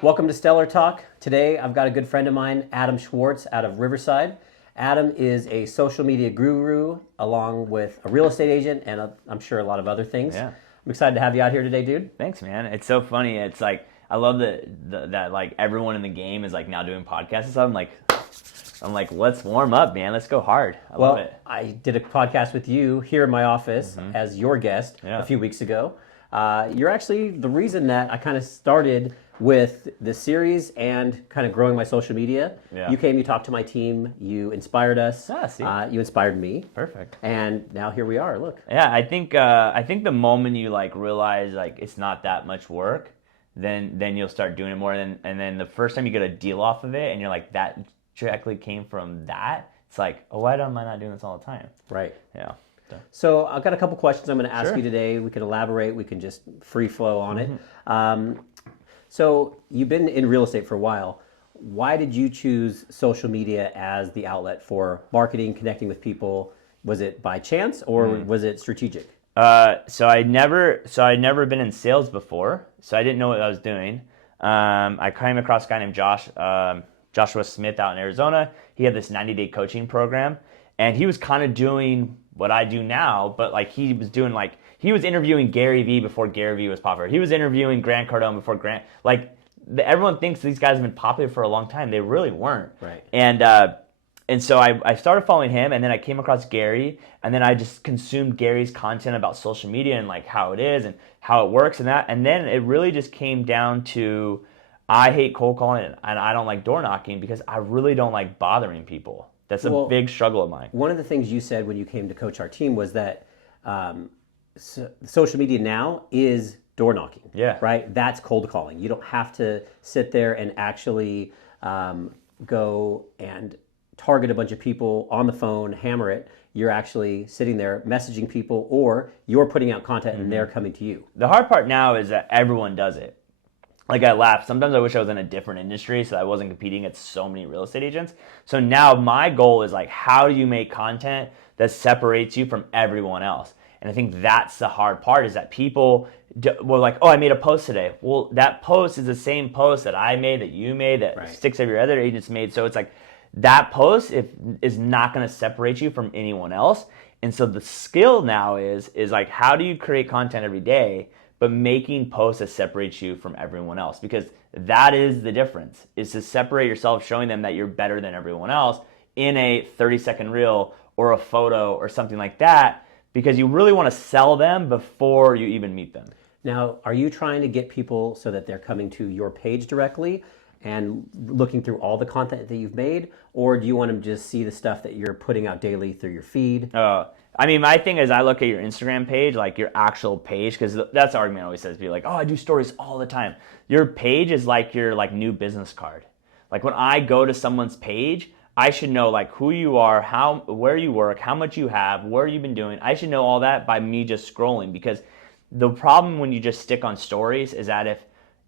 Welcome to Stellar Talk. Today I've got a good friend of mine, Adam Schwarz out of Riverside. Adam is a social media guru along with a real estate agent and I'm sure a lot of other things. Yeah. I'm excited to have you out here today, dude. Thanks, man. It's so funny. It's like I love that like everyone in the game is like now doing podcasts and stuff. I'm like, let's warm up, man. Let's go hard. I love it. I did a podcast with you here in my office as your guest a few weeks ago. You're actually the reason that I kind of started with the series and kind of growing my social media. Yeah. You came, you talked to my team, you inspired us. See. You inspired me. Perfect. And now here we are. Look. Yeah, I think the moment you like realize like it's not that much work, then you'll start doing it more. And then the first time you get a deal off of it, and you're like, that directly came from that. It's like, oh, why am I not doing this all the time? Right. Yeah. So I've got a couple questions I'm going to ask Sure. you today. We can elaborate. We can just free flow on it. So you've been in real estate for a while. Why did you choose social media as the outlet for marketing, connecting with people? Was it by chance or was it strategic? So I'd never been in sales before, so I didn't know what I was doing. I came across a guy named Joshua Smith out in Arizona. He had this 90-day coaching program, and he was kind of doing what I do now, but like he was interviewing Gary Vee before Gary Vee was popular. He was interviewing Grant Cardone before Grant. Everyone thinks these guys have been popular for a long time. They really weren't. Right. And so I started following him, and then I came across Gary, and then I just consumed Gary's content about social media and like how it is and how it works and then it really just came down to I hate cold calling and I don't like door knocking because I really don't like bothering people. That's a big struggle of mine. One of the things you said when you came to coach our team was that social media now is door knocking. Yeah. Right? That's cold calling. You don't have to sit there and actually go and target a bunch of people on the phone, hammer it. You're actually sitting there messaging people, or you're putting out content and they're coming to you. The hard part now is that everyone does it. Like I laugh. Sometimes I wish I was in a different industry so I wasn't competing against so many real estate agents. So now my goal is like, how do you make content that separates you from everyone else? And I think that's the hard part is that people were like, oh, I made a post today. Well, that post is the same post that I made, that you made, that 6 of your other agents made. So it's like that post is not going to separate you from anyone else. And so the skill now is like, how do you create content every day but making posts that separates you from everyone else? Because that is the difference, is to separate yourself, showing them that you're better than everyone else in a 30-second reel or a photo or something like that, because you really want to sell them before you even meet them. Now, are you trying to get people so that they're coming to your page directly and looking through all the content that you've made, or do you want them to just see the stuff that you're putting out daily through your feed? I mean, my thing is I look at your Instagram page, like your actual page, because that's the argument I always says, be like, oh, I do stories all the time. Your page is like your like new business card. Like when I go to someone's page, I should know like who you are, where you work, how much you have, where you've been doing. I should know all that by me just scrolling, because the problem when you just stick on stories is that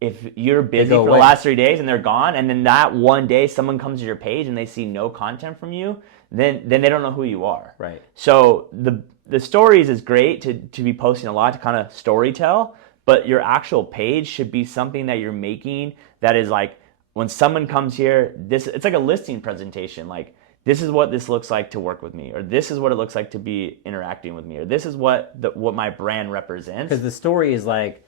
if you're busy for the last 3 days and they're gone, and then that one day someone comes to your page and they see no content from you, then they don't know who you are. Right. So the stories is great to be posting a lot to kind of story tell, but your actual page should be something that you're making that is like, when someone comes here, it's like a listing presentation. Like, this is what this looks like to work with me, or this is what it looks like to be interacting with me, or this is what my brand represents. Because the story is like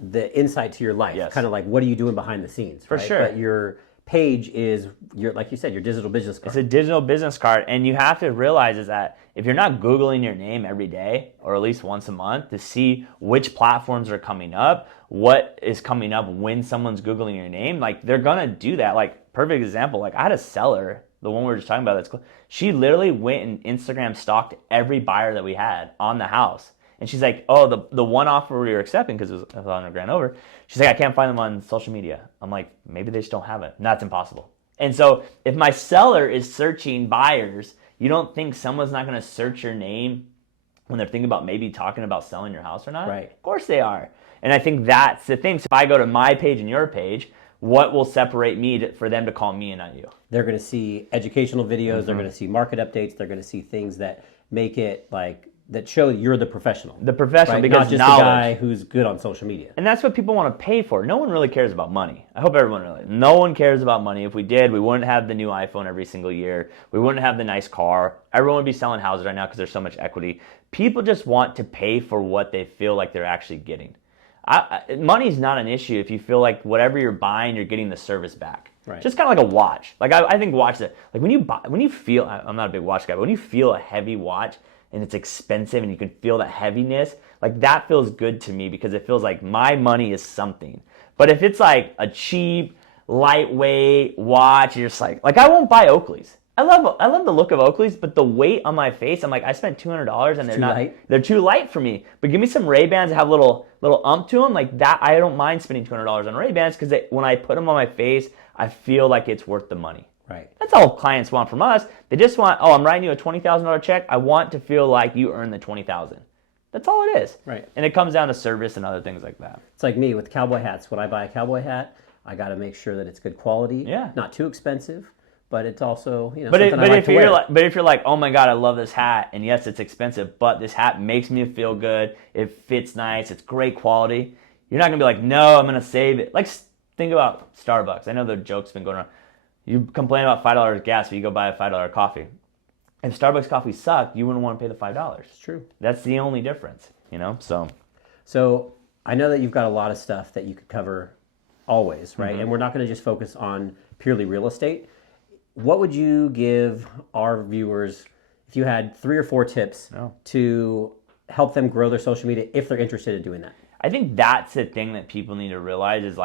the insight to your life, kind of like what are you doing behind the scenes, for sure. But your page is your, like you said, your digital business card. It's a digital business card, and you have to realize is that if you're not Googling your name every day or at least once a month to see which platforms are coming up, what is coming up when someone's Googling your name, like they're gonna do that. Like, perfect example, like I had a seller, the one we were just talking about, that's cool. She literally went and Instagram stalked every buyer that we had on the house. And she's like, oh, the one offer we were accepting, because it was $100,000 over, she's like, I can't find them on social media. I'm like, maybe they just don't have it. And that's impossible. And so if my seller is searching buyers, you don't think someone's not going to search your name when they're thinking about maybe talking about selling your house or not? Right. Of course they are. And I think that's the thing. So if I go to my page and your page, what will separate me for them to call me and not you? They're going to see educational videos. They're going to see market updates. They're going to see things that make it like that show you're the professional. The professional, right? because not just knowledge. the guy who's good on social media. And that's what people want to pay for. No one really cares about money. I hope everyone really. No one cares about money. If we did, we wouldn't have the new iPhone every single year. We wouldn't have the nice car. Everyone would be selling houses right now because there's so much equity. People just want to pay for what they feel like they're actually getting. Money's not an issue if you feel like whatever you're buying, you're getting the service back. Right. Just kind of like a watch. Like I think watch that. Like when you feel, I'm not a big watch guy, but when you feel a heavy watch and it's expensive and you can feel that heaviness, like that feels good to me because it feels like my money is something. But if it's like a cheap, lightweight watch, you're just like I won't buy Oakleys. I love the look of Oakleys, but the weight on my face, I'm like, I spent $200 and they're too light for me. But give me some Ray-Bans that have a little ump to them, like that. I don't mind spending $200 on Ray-Bans because when I put them on my face, I feel like it's worth the money. Right. That's all clients want from us. They just want, I'm writing you a $20,000 check. I want to feel like you earned the $20,000. That's all it is. Right. And it comes down to service and other things like that. It's like me with cowboy hats. When I buy a cowboy hat, I got to make sure that it's good quality. Yeah. Not too expensive, but it's also, But something I like to wear. If you're like, oh my God, I love this hat, and yes, it's expensive, but this hat makes me feel good. It fits nice. It's great quality. You're not gonna be like, no, I'm gonna save it. Like think about Starbucks. I know the joke's been going around. You complain about $5 gas, but you go buy a $5 coffee. If Starbucks coffee sucked, you wouldn't want to pay the $5. It's true. That's the only difference, So I know that you've got a lot of stuff that you could cover always, right? Mm-hmm. And we're not going to just focus on purely real estate. What would you give our viewers if you had 3 or 4 tips to help them grow their social media if they're interested in doing that? I think that's the thing that people need to realize is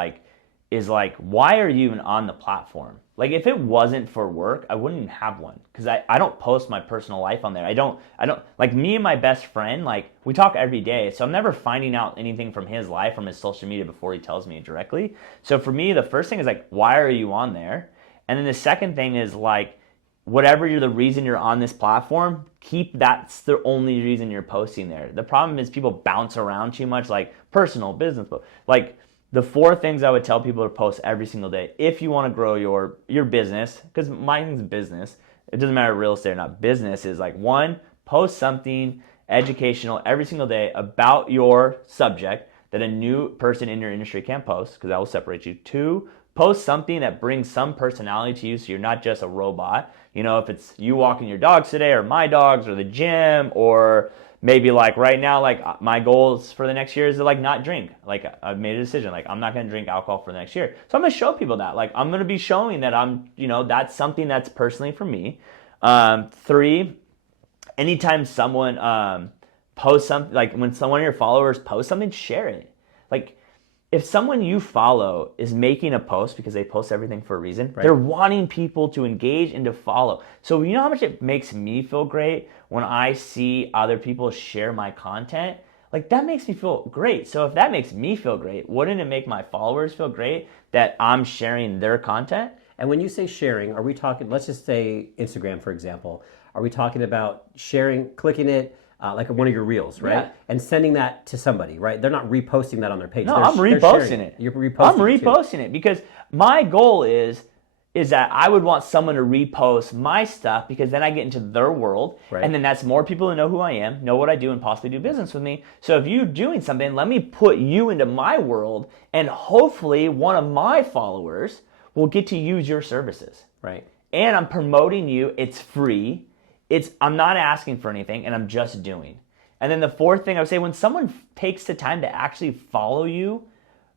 why are you even on the platform? Like if it wasn't for work, I wouldn't even have one because I don't post my personal life on there. I don't like me and my best friend, like we talk every day. So I'm never finding out anything from his life, from his social media before he tells me directly. So for me, the first thing is like, why are you on there? And then the second thing is like, whatever the reason you're on this platform, that's the only reason you're posting there. The problem is people bounce around too much, like personal, business, like the 4 things I would tell people to post every single day if you want to grow your business, because mine's business. It doesn't matter real estate or not. Business is like 1, post something educational every single day about your subject that a new person in your industry can't post because that will separate you. 2, post something that brings some personality to you so you're not just a robot. If it's you walking your dogs today or my dogs or the gym or maybe like right now, like my goals for the next year is to like not drink. Like I've made a decision, like I'm not going to drink alcohol for the next year. So I'm going to show people that. Like I'm going to be showing that I'm, that's something that's personally for me. 3, anytime someone posts something, like when someone of your followers posts something, share it. Like if someone you follow is making a post because they post everything for a reason, right, they're wanting people to engage and to follow. So you know how much it makes me feel great when I see other people share my content? Like that makes me feel great. So if that makes me feel great, wouldn't it make my followers feel great that I'm sharing their content? And when you say sharing, are we talking, let's just say Instagram, for example, are we talking about sharing, clicking it, like one of your reels, right? Yeah. And sending that to somebody, right? They're not reposting that on their page. No, I'm reposting it. You're reposting I'm reposting it because my goal is that I would want someone to repost my stuff because then I get into their world, right, and then that's more people who know who I am, know what I do, and possibly do business with me. So if you're doing something, let me put you into my world, and hopefully one of my followers will get to use your services. Right. And I'm promoting you. It's free. I'm not asking for anything, and I'm just doing. And then the 4th thing I would say, when someone takes the time to actually follow you,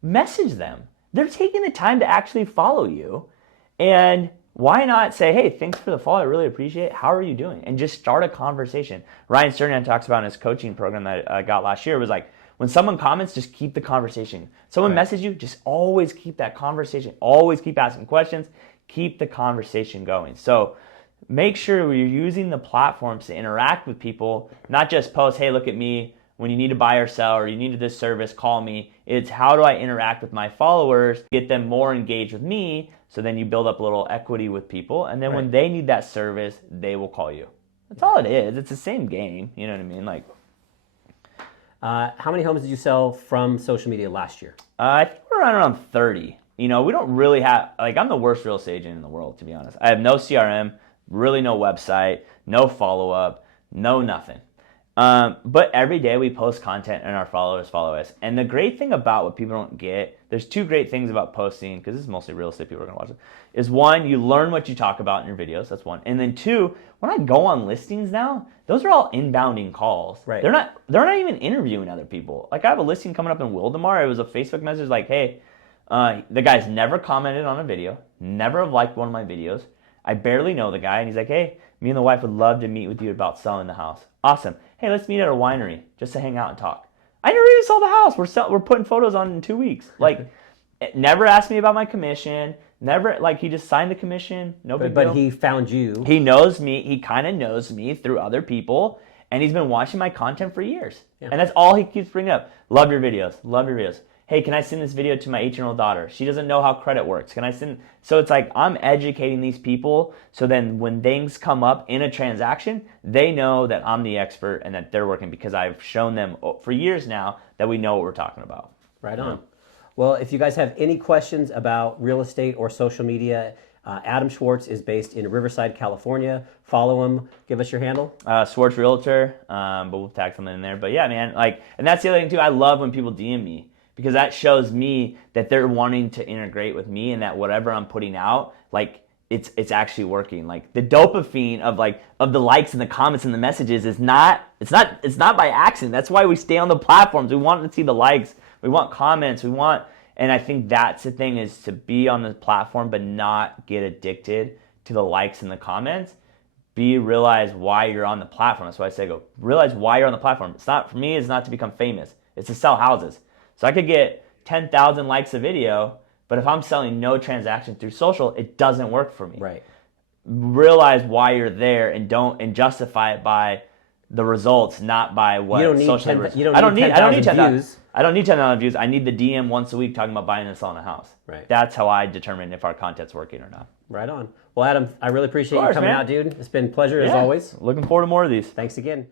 message them. They're taking the time to actually follow you. And why not say, hey, thanks for the follow. I really appreciate it. How are you doing? And just start a conversation. Ryan Sternan talks about in his coaching program that I got last year was like, when someone comments, just keep the conversation. Someone messages you, just always keep that conversation. Always keep asking questions. Keep the conversation going. So make sure you're using the platforms to interact with people, not just post, hey, look at me. When you need to buy or sell or you need this service, call me. It's how do I interact with my followers, get them more engaged with me, so then you build up a little equity with people. And then when they need that service, they will call you. That's all it is. It's the same game. You know what I mean? Like, how many homes did you sell from social media last year? I think we're around 30. We don't really have, like, I'm the worst real estate agent in the world, to be honest. I have no CRM, really no website, no follow-up, no nothing. But every day we post content and our followers follow us. And the great thing about what people don't get, there's two great things about posting, because this is mostly real estate people are going to watch it, is one, you learn what you talk about in your videos. That's one. And then two, when I go on listings now, those are all inbounding calls. Right. They're not even interviewing other people. Like I have a listing coming up in Wildomar. It was a Facebook message like, hey, the guy's never commented on a video, never have liked one of my videos. I barely know the guy. And he's like, hey, me and the wife would love to meet with you about selling the house. Awesome. Hey, let's meet at a winery just to hang out and talk. I never even saw the house. We're putting photos on in 2 weeks. Like, never asked me about my commission. Never, like, he just signed the commission. No big deal. But he found you. He knows me. He kind of knows me through other people. And he's been watching my content for years. Yeah. And that's all he keeps bringing up. Love your videos. Love your videos. Hey, can I send this video to my 18-year-old daughter? She doesn't know how credit works. Can I send? So it's like I'm educating these people so then when things come up in a transaction, they know that I'm the expert and that they're working because I've shown them for years now that we know what we're talking about. Right on. Well, if you guys have any questions about real estate or social media, Adam Schwarz is based in Riverside, California. Follow him. Give us your handle. Schwarz Realtor, but we'll tag something in there. But yeah, man, like, and that's the other thing too. I love when people DM me, because that shows me that they're wanting to integrate with me and that whatever I'm putting out, like it's actually working. Like the dopamine of the likes and the comments and the messages is not by accident. That's why we stay on the platforms. We want to see the likes. We want comments. And I think that's the thing, is to be on the platform but not get addicted to the likes and the comments. Realize why you're on the platform. That's why I say realize why you're on the platform. It's not, for me, it's not to become famous. It's to sell houses. So I could get 10,000 likes a video, but if I'm selling no transactions through social, it doesn't work for me. Right. Realize why you're there and justify it by the results, not by what social media. I don't need 10,000 views. I don't need 10,000 views. I need the DM once a week talking about buying and selling a house. Right. That's how I determine if our content's working or not. Right on. Well, Adam, I really appreciate you coming out, dude. It's been a pleasure as always. Looking forward to more of these. Thanks again.